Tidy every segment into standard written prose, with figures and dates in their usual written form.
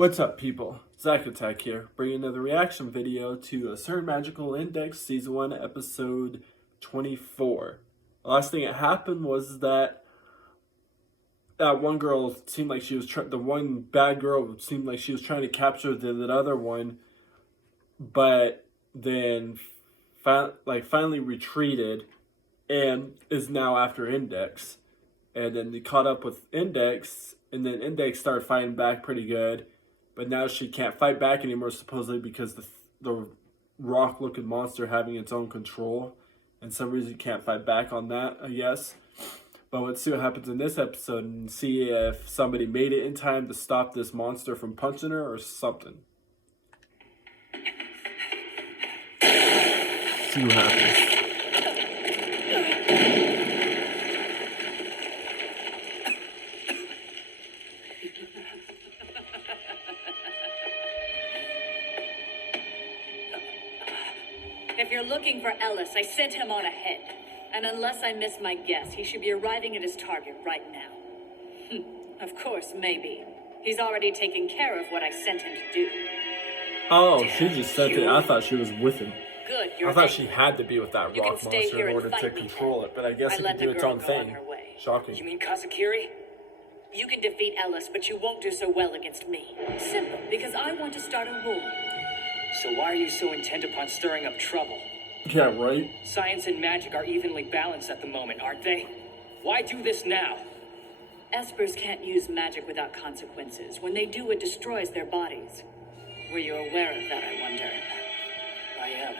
What's up, people? Zach Attack here, bringing another reaction video to A Certain Magical Index Season 1, Episode 24. The last thing that happened was that one girl seemed like she was the one bad girl seemed like she was trying to capture the other one, but then finally retreated and is now after Index. And then they caught up with Index, and then Index started fighting back pretty good. But now she can't fight back anymore, supposedly because the rock-looking monster having its own control. And some reason you can't fight back on that, I guess. But let's see what happens in this episode and see if somebody made it in time to stop this monster from punching her or something. See what happens. If you're looking for Ellis, I sent him on ahead. And unless I miss my guess, he should be arriving at his target right now. Of course, maybe. He's already taken care of what I sent him to do. Oh, she just sent it. I thought she was with him. Good, I thought she had to be with that rock monster in order to control it, but I guess it can do its own thing. Shocking. You mean Kazakiri? You can defeat Ellis, but you won't do so well against me. Simple, because I want to start a war. So why are you so intent upon stirring up trouble? Yeah, right? Science and magic are evenly balanced at the moment, aren't they? Why do this now? Espers can't use magic without consequences. When they do, it destroys their bodies. Were you aware of that, I wonder? I am.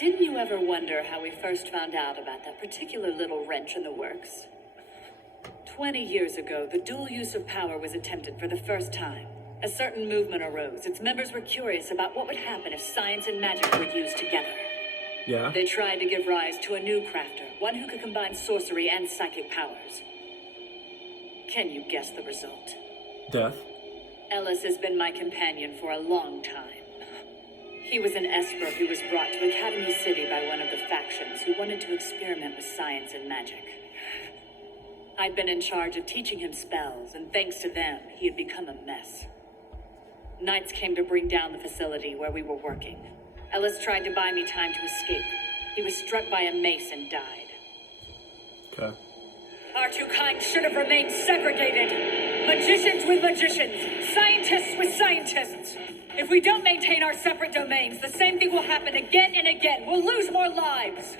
Didn't you ever wonder how we first found out about that particular little wrench in the works? 20 years ago, the dual use of power was attempted for the first time. A certain movement arose. Its members were curious about what would happen if science and magic were used together. Yeah. They tried to give rise to a new crafter, one who could combine sorcery and psychic powers. Can you guess the result? Death. Ellis has been my companion for a long time. He was an Esper who was brought to Academy City by one of the factions who wanted to experiment with science and magic. I'd been in charge of teaching him spells, and thanks to them, he had become a mess. Knights came to bring down the facility where we were working. Ellis tried to buy me time to escape. He was struck by a mace and died. Okay. Our two kinds should have remained segregated. Magicians with magicians. Scientists with scientists. If we don't maintain our separate domains, the same thing will happen again and again. We'll lose more lives.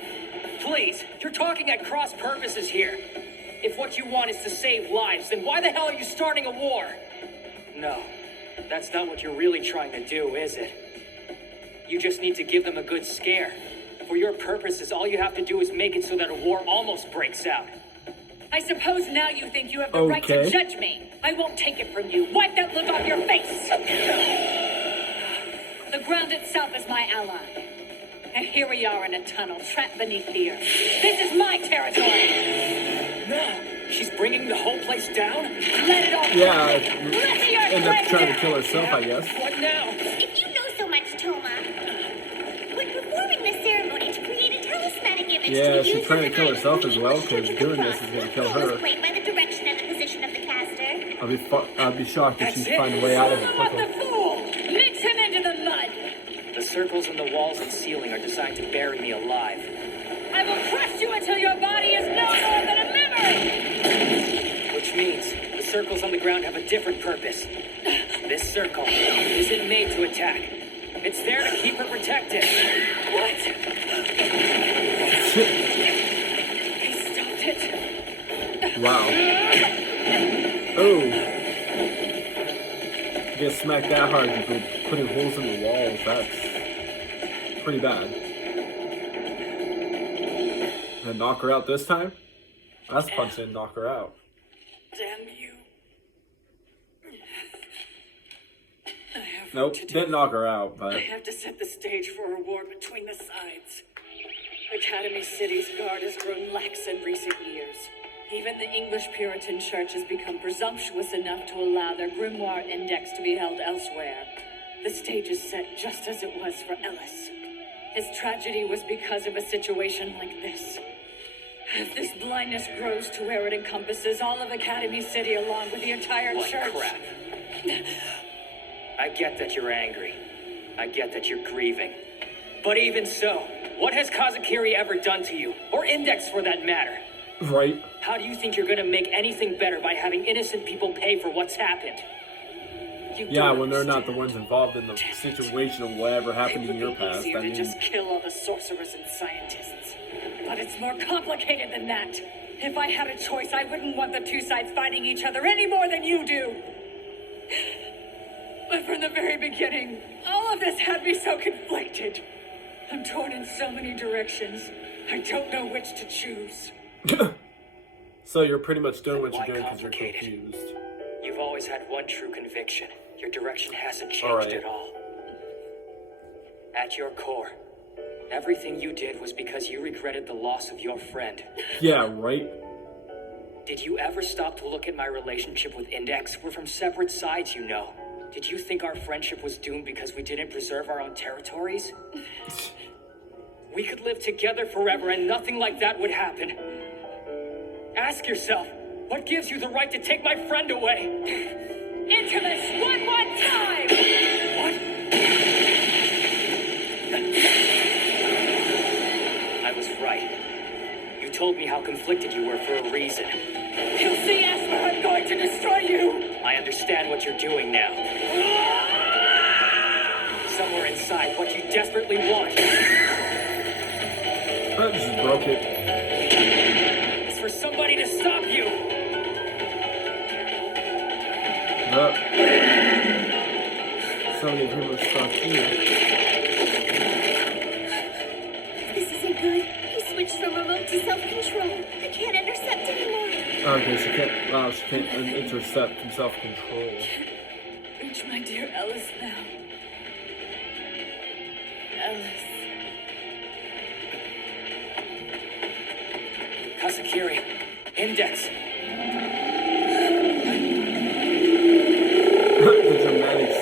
Please, you're talking at cross purposes here. If what you want is to save lives, then why the hell are you starting a war? No, that's not what you're really trying to do, is it? You just need to give them a good scare. For your purposes, all you have to do is make it so that a war almost breaks out. I suppose now you think you have the right to judge me. I won't take it from you. Wipe that look off your face. The ground itself is my ally. And here we are in a tunnel, trapped beneath the earth. This is my territory. No, she's bringing the whole place down? Let it all Yeah, Let the earth end up break trying to down. kill herself, I guess. What now? If you know so much, Toma, when performing this ceremony to create a talismanic image Yeah, to be she's used trying as to an kill item herself in as the well, English because Church of doing the this is Cross, going to kill the role her. is played by the direction and the position of the caster. I'd be shocked if That's she'd it. find a way out of it What the quickly. fool? Mix him into the mud. The circles on the walls and ceiling are designed to bury me alive. I will crush you until your body is no more than a memory. Which means the circles on the ground have a different purpose. This circle isn't made to attack. It's there to keep her protected. What? He stopped it. Wow. Oh. Get smacked that hard, you go putting holes in the walls. That's pretty bad. And knock her out this time? That's punch in, knock her out. Damn you. Nope, didn't knock her out, but I have to set the stage for a war between the sides. Academy City's guard has grown lax in recent years. Even the English Puritan Church has become presumptuous enough to allow their grimoire index to be held elsewhere. The stage is set just as it was for Ellis. His tragedy was because of a situation like this. If this blindness grows to where it encompasses all of Academy City along with the entire What church... crap? I get that you're angry. I get that you're grieving. But even so, what has Kazakiri ever done to you? Or Index for that matter? Right. How do you think you're gonna make anything better by having innocent people pay for what's happened? You Yeah, don't when they're not the understand. ones involved in the situation of whatever happened It in would your be past. easier I to mean, just kill all the sorcerers and scientists. But it's more complicated than that. If I had a choice, I wouldn't want the two sides fighting each other any more than you do. But from the very beginning, all of this had me so conflicted. I'm torn in so many directions. I don't know which to choose. so you're pretty much doing what Why you're doing because you're complicated? confused. You've always had one true conviction. Your direction hasn't changed All right. at all. At your core, everything you did was because you regretted the loss of your friend. Yeah, right? Did you ever stop to look at my relationship with Index? We're from separate sides, you know. Did you think our friendship was doomed because we didn't preserve our own territories? We could live together forever and nothing like that would happen. Ask yourself, what gives you the right to take my friend away? Intimus, one more time! What? I was right. You told me how conflicted you were for a reason. You'll see, Esper, I'm going to destroy you! I understand what you're doing now. Somewhere inside, what you desperately want I just broke it. is for somebody to stop you. So many people stuck here. This isn't good. He switched from remote to self-control. I can't intercept anymore. Okay, she can't intercept and self-control. Reach my dear Ellis now. Ellis. Kasakiri, Index. The dramatics.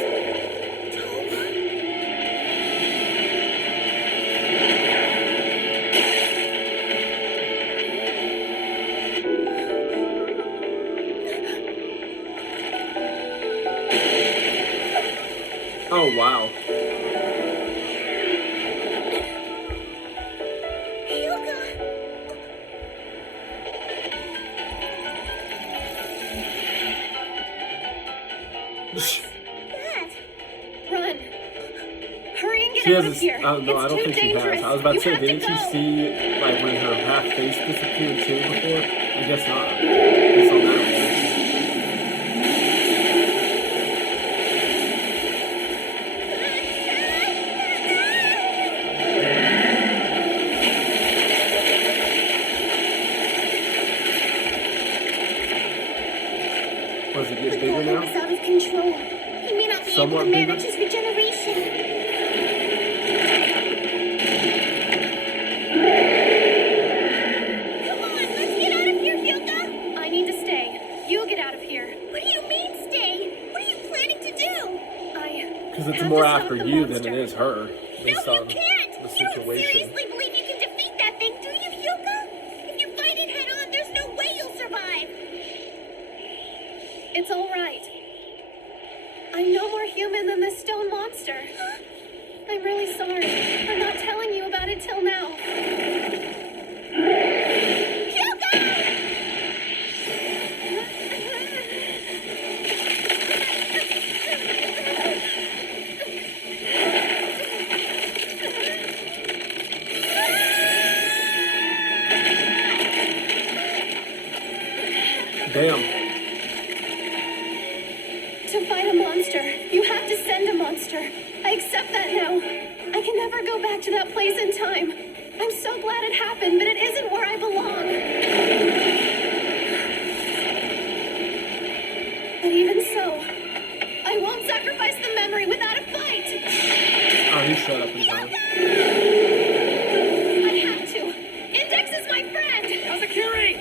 Oh, wow. Run. Hurry and get She out has of a, here. no, I It's don't too think she dangerous. has. I was about to say, have didn't go. you see, like, when her half face disappeared too before? I guess not. It's on that one. Was it getting bigger Golem is now? out of control. He may not be Somewhat able to bigger? manage his regeneration. Come on, let's get out of here, Hyuga. I need to stay. You get out of here. What do you mean stay? What are you planning to do? Because it's have more to stop after the you than monster. it is her. No, Based you on can't. the You don't situation. seriously believe you can defeat that thing, do you, Hyuga? If you fight it head on, there's no way you'll survive. It's all right. I'm no more human than this stone monster. I'm really sorry for not telling you about it till now. Damn. To fight a monster, you have to send a monster. I accept that now. I can never go back to that place in time. I'm so glad it happened, but it isn't where I belong. But even so, I won't sacrifice the memory without a fight. Oh, he showed up in time. I have to. Index is my friend. Kazakiri!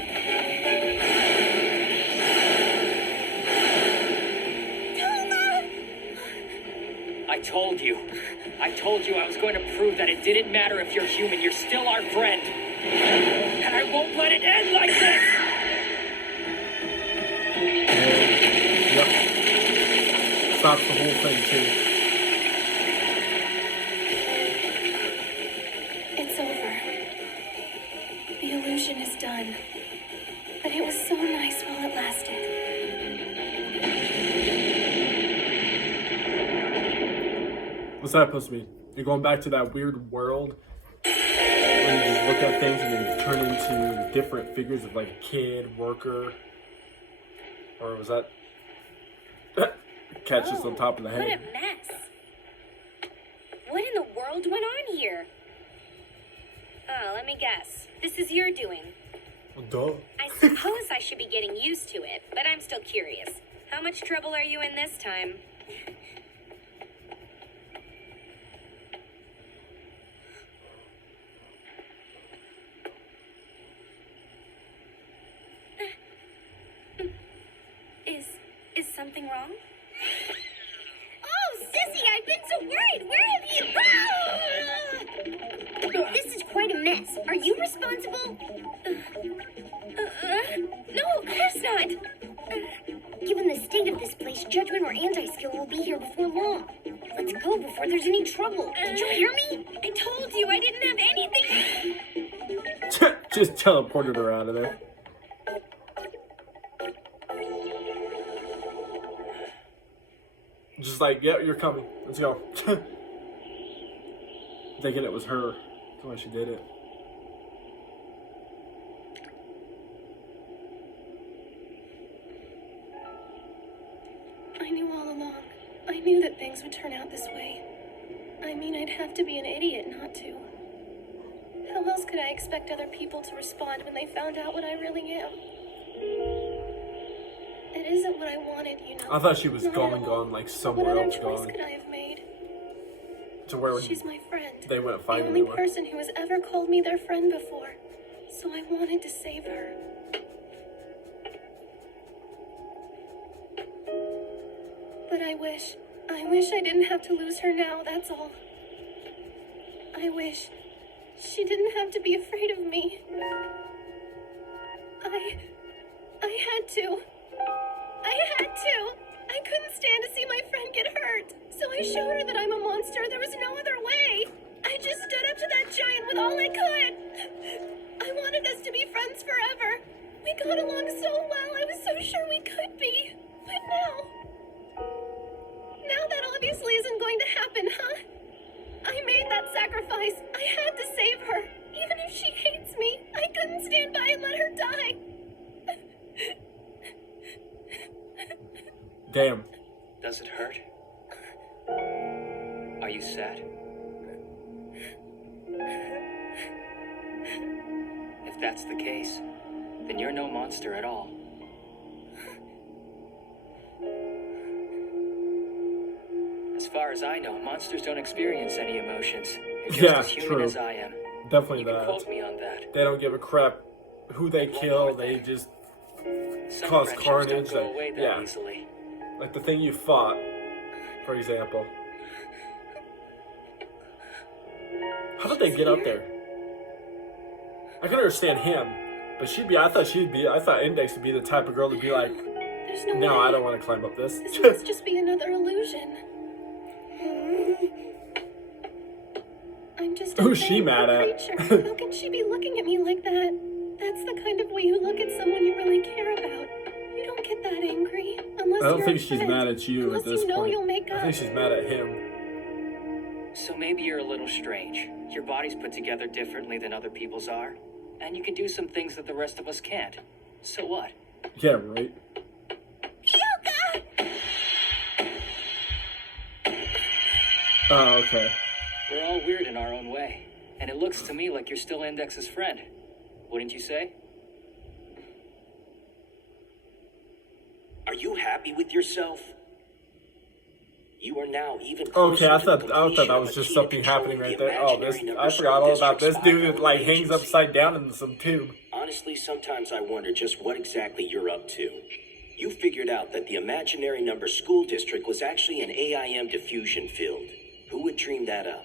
I told you I was going to prove that it didn't matter if you're human, you're still our friend. And I won't let it end like this! Yep. stops the whole thing too. It's over. The illusion is done. But it was so nice while it lasted. What's that supposed to mean? You're going back to that weird world where you just look at things and then turn into different figures of like a kid, worker, or was that catch us on top of the What a head? mess. What in the world went on here? Oh, let me guess. This is your doing. Well, duh. I suppose I should be getting used to it, but I'm still curious. How much trouble are you in this time? Is something wrong? Oh, Sissy, I've been so worried. Where have you... This is quite a mess. Are you responsible? No, of course not. Given the state of this place, Judgment or Anti-Skill will be here before long. Let's go before there's any trouble. Did you hear me? I told you I didn't have anything. Just teleported her out of there. Just like, yeah, you're coming. Let's go. Thinking it was her. That's why she did it. I knew all along. I knew that things would turn out this way. I mean, I'd have to be an idiot not to. How else could I expect other people to respond when they found out what I really am? It isn't what I wanted, you know. I thought she was Not at all. gone, like What somewhere other else choice gone. could I have made? To where She's my friend. they went The fighting only anywhere. person who has ever called me their friend before. So I wanted to save her. But I wish I didn't have to lose her now, that's all. I wish she didn't have to be afraid of me. I had to. I couldn't stand to see my friend get hurt. So I showed her that I'm a monster. There was no other way. I just stood up to that giant with all I could. I wanted us to be friends forever. We got along so well. I was so sure we could be. But now that obviously isn't going to happen, huh? I made that sacrifice. I had to save her. Even if she hates me, I couldn't stand by and let her die. Damn. Does it hurt? Are you sad? If that's the case, then you're no monster at all. As far as I know, monsters don't experience any emotions. You're just Yeah, as human true. as I am. Definitely You can that. quote me on that. They don't give a crap who they kill. They just Some cause friendships carnage. don't go Like, away that yeah, easily. like the thing you fought, for example. How did they get up there? I can understand him, but I thought Index would be the type of girl to be like, There's no no, way. I don't want to climb up this. This must just be another illusion. I'm just a Who's she vain mad at? creature. How can she be looking at me like that? That's the kind of way you look at someone you really care about. You don't get that angry unless I don't you're think a she's friend. mad at you Unless at this you know point. you'll make I up. think she's mad at him. So maybe you're a little strange. Your body's put together differently than other people's are. And you can do some things that the rest of us can't. So what? Yeah, right. Yoga! Oh, okay. We're all weird in our own way. And it looks to me like you're still Index's friend. Wouldn't you say? Are you happy with yourself? You are now even Okay, I closer to thought the that was completion of a just key something to happening controlling right the there. Oh, this imaginary I number forgot all about this district's dude that like power hangs agency. upside down in some tube. Honestly, sometimes I wonder just what exactly you're up to. You figured out that the imaginary number school district was actually an AIM diffusion field. Who would dream that up?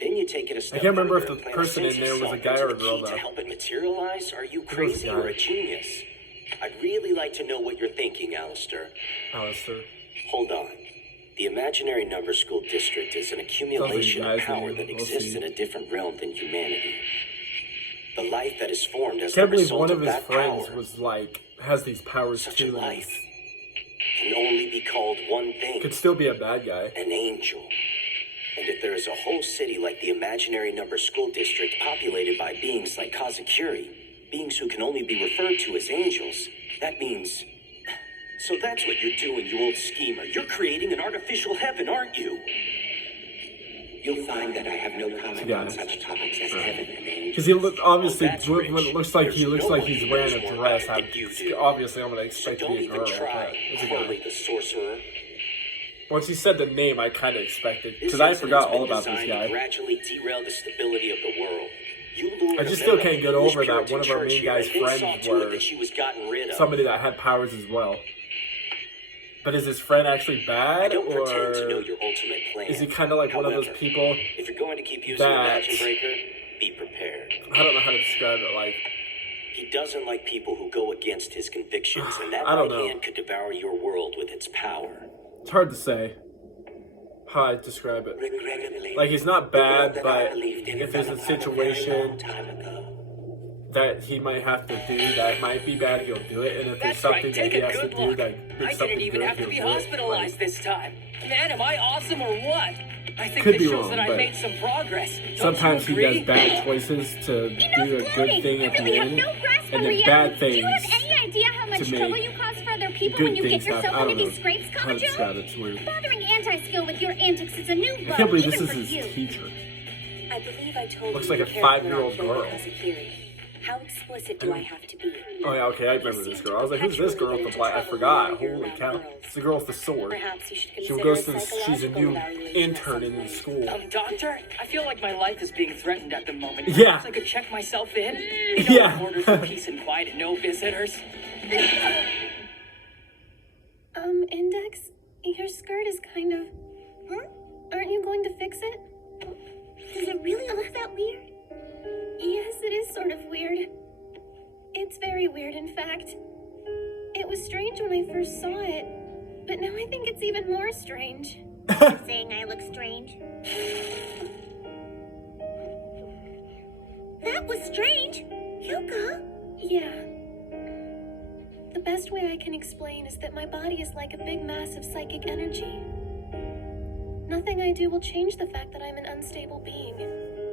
Then you take it a step can't remember if further the and plant person in sense there was a yourself guy into or a the girl, key though. to help it materialize. Are you was a crazy or guy. a genius? I'd really like to know what you're thinking, Alistair. Alistair. Hold on. The imaginary number school district is an accumulation of power that exists in a different realm than humanity. The life that is formed as I can't the believe result one of of his that friends power, was like, has these powers such a too. life, can only be called one thing: Could still be a bad guy. an angel. And if there is a whole city like the imaginary number school district populated by beings like Kazakuri, beings who can only be referred to as angels, that means... So that's what you're doing, you old schemer. You're creating an artificial heaven, aren't you? You'll find that I have no comment Yeah. on such topics as heaven and angels. Because he looked, obviously, Oh, that's when rich. it looks like he There's looks no like one he's who wearing knows a more dress. about it than you do. Obviously, I'm going to So expect to don't be a even girl. try, But it's a Crowley guy. the sorcerer. Once he said the name, I kind of expected. This Because I incident's forgot all been about this designed to guy. gradually derail the stability of the world. You lured I just a still man can't up get to over English that one of our Puritan main church guy's here and then saw friends to it were that she was gotten rid of. somebody that had powers as well. But is his friend actually I bad, don't pretend to know or your ultimate plan. is he kind of like one of those However, people if you're going to keep using that- Imagine Breaker, be prepared. I don't know how to describe it. Like, He doesn't like people who go against his convictions, and that I don't right know. hand could devour your world with its power. it's hard to say how I describe it. Regrettably, Like, he's not the world bad, that I but believed in if there's fell a apart a very situation long time ago. that he might have to do that might be bad, he'll do it. And if there's That's right, something take that he a has to good do look. that I makes something didn't even good, have to he'll be do it. hospitalized Like, this time. Man, am I awesome or what? I think Could this be shows wrong, that I but made some progress. Don't sometimes you he agree? does bad choices to do a good thing at the end, and then bad Do you have things any idea how much to trouble make you cause for other people when good you get things happen. yourself I into don't these know scrapes, how to Kamajo? describe it. It's weird. Bothering anti-skill with your antics is a new I blow, can't believe even this is for his you. teacher. I believe I told Looks you like to a be careful 5-year-old not to girl. Kazakiri. How explicit do I have to be? Oh yeah, okay, I remember this girl. I was like, who's this girl with the black? I forgot. Holy cow, it's the girl with the sword. Perhaps you should She consider goes a to the, she's a psychological new evaluation at intern some in the point. school. Doctor, I feel like my life is being threatened at the moment. Yeah. Perhaps I could check myself in. You know, Yeah. orders for peace and quiet and no visitors. Index, your skirt is kind of... Huh? Aren't you going to fix it? Does it really look that weird? Yes, it is sort of weird. It's very weird, in fact. It was strange when I first saw it, but now I think it's even more strange. You're saying I look strange? That was strange. Hyuga? Yeah. The best way I can explain is that my body is like a big mass of psychic energy. Nothing I do will change the fact that I'm an unstable being.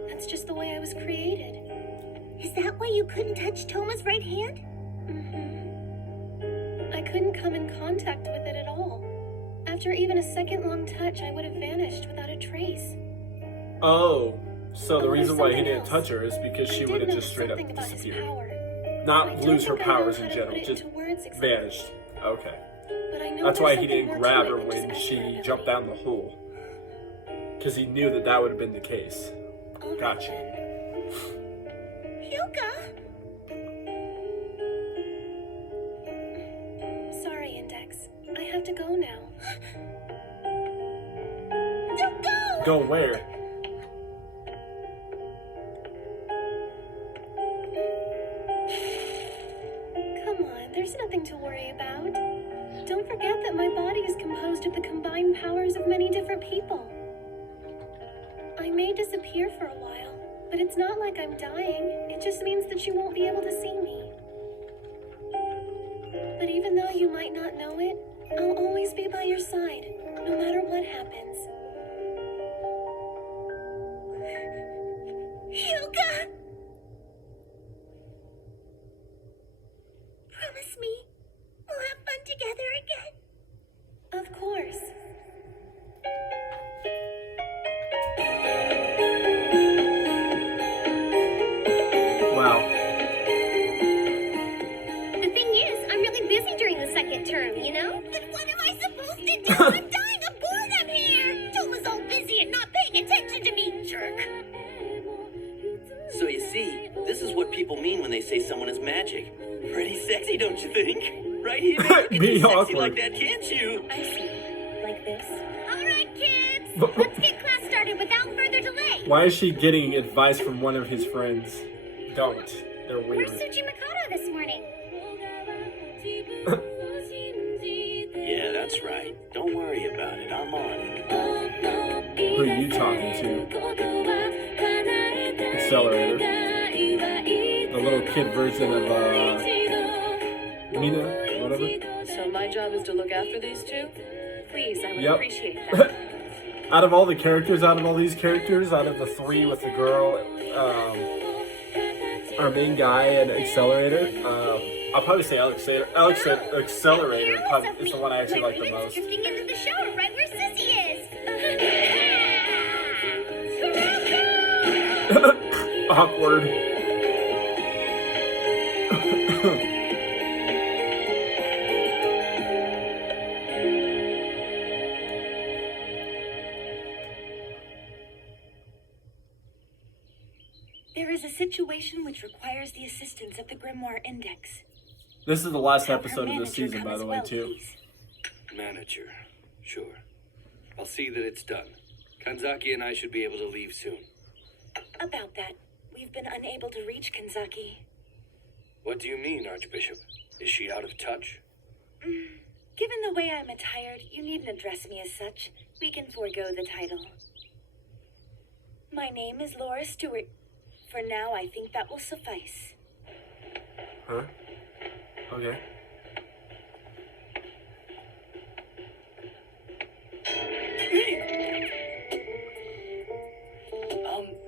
That's just the way I was created. Is that why you couldn't touch Toma's right hand? I couldn't come in contact with it at all. After even a second-long touch, I would have vanished without a trace. Oh, so the But reason there's why he something didn't else. touch her is because she I would did have know just straight up something about his disappeared. power. I Not don't lose her think I know powers how in to general, put it just into words exactly. vanished. Okay. But I know That's there's why he something didn't more to grab it her than when just she extra jumped down the hole. Because he knew that that would have been the case. ability. All right, Gotcha. then. Hyuga? Sorry, Index. I have to go now. Don't go! Go where? Come on, there's nothing to worry about. Don't forget that my body is composed of the combined powers of many different people. I may disappear for a while, but it's not like I'm dying. It just means that you won't be able to see me. But even though you might not know it, I'll always be by your side, no matter what happens. Hyuga! Promise me we'll have fun together again. Of course. Wow. The thing is, I'm really busy during the second term, you know? Then what am I supposed to do? I'm dying of boredom here! Toma's all busy and not paying attention to me, jerk. So you see, this is what people mean when they say someone is magic. Pretty sexy, don't you think? Right here, you can Be be sexy awkward. like that, can't you? I see. Like this? All right, kids. But- Let's get class started without further delay. Why is she getting advice from one of his friends? Don't. They're Where's weird. Suji Makoto this morning? Yeah, That's right. Don't worry about it. I'm on it. Who are you talking to? Accelerator. The little kid version of, Mina, whatever. So my job is to look after these two? Please, I would Yep. appreciate that. Out of all these characters, out of the three with the girl, our main guy and Accelerator, I'll probably say Accelerator probably is the one I actually like the most. Drifting into the shower right where Sissy is. Awkward. There is a situation which requires the assistance of the Grimoire Index. This is the last Have her episode of the manager season, come by as the way, well, too. please. Manager. Sure. I'll see that it's done. Kanzaki and I should be able to leave soon. About that, we've been unable to reach Kanzaki. What do you mean, Archbishop? Is she out of touch? Given the way I'm attired, you needn't address me as such. We can forego the title. My name is Laura Stewart. For now, I think that will suffice. Huh? Okay.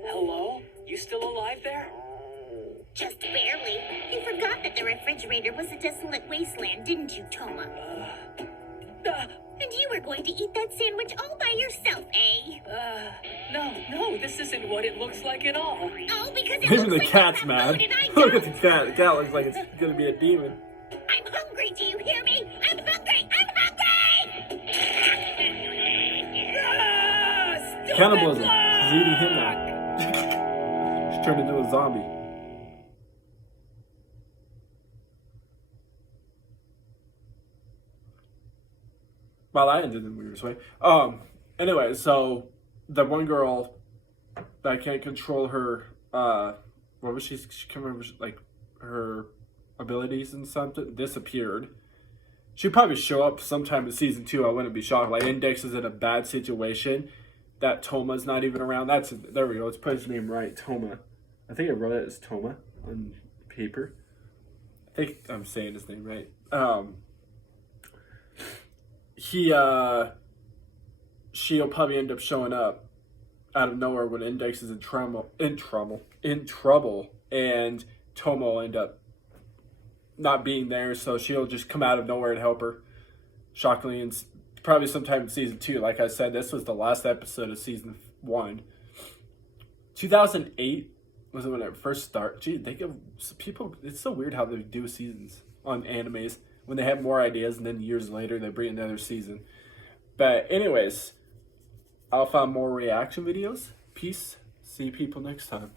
Hello? You still alive there? Just barely. You forgot that the refrigerator was a desolate wasteland, didn't you, Toma? And you were going to eat that sandwich all by yourself, eh? No, this isn't what it looks like at all. Oh, because it Even looks the like cat's a mad. food and I Look at don't. the cat. The cat looks like it's gonna be a demon. I'm hungry, do you hear me? I'm hungry! I'm hungry! Cannibalism. She's eating him now. She's turned into a zombie. Well, I ended in the weirdest way. Anyway, so the one girl that can't control her, what was she can't remember, like, her abilities and something, disappeared. She'd probably show up sometime in season 2. I wouldn't be shocked. Like, Index is in a bad situation. That Toma's not even around. There we go. Let's put his name right. Toma. I think I wrote it as Toma on paper. I think I'm saying his name right. She'll probably end up showing up out of nowhere when Index is in trouble, and Toma will end up not being there, so she'll just come out of nowhere and help her. Shockingly, and probably sometime in season 2. Like I said, this was the last episode of season 1. 2008 was when it first started. Gee, think of people. It's so weird how they do seasons on animes when they have more ideas, and then years later they bring another season. But anyways, I'll find more reaction videos. Peace. See people next time.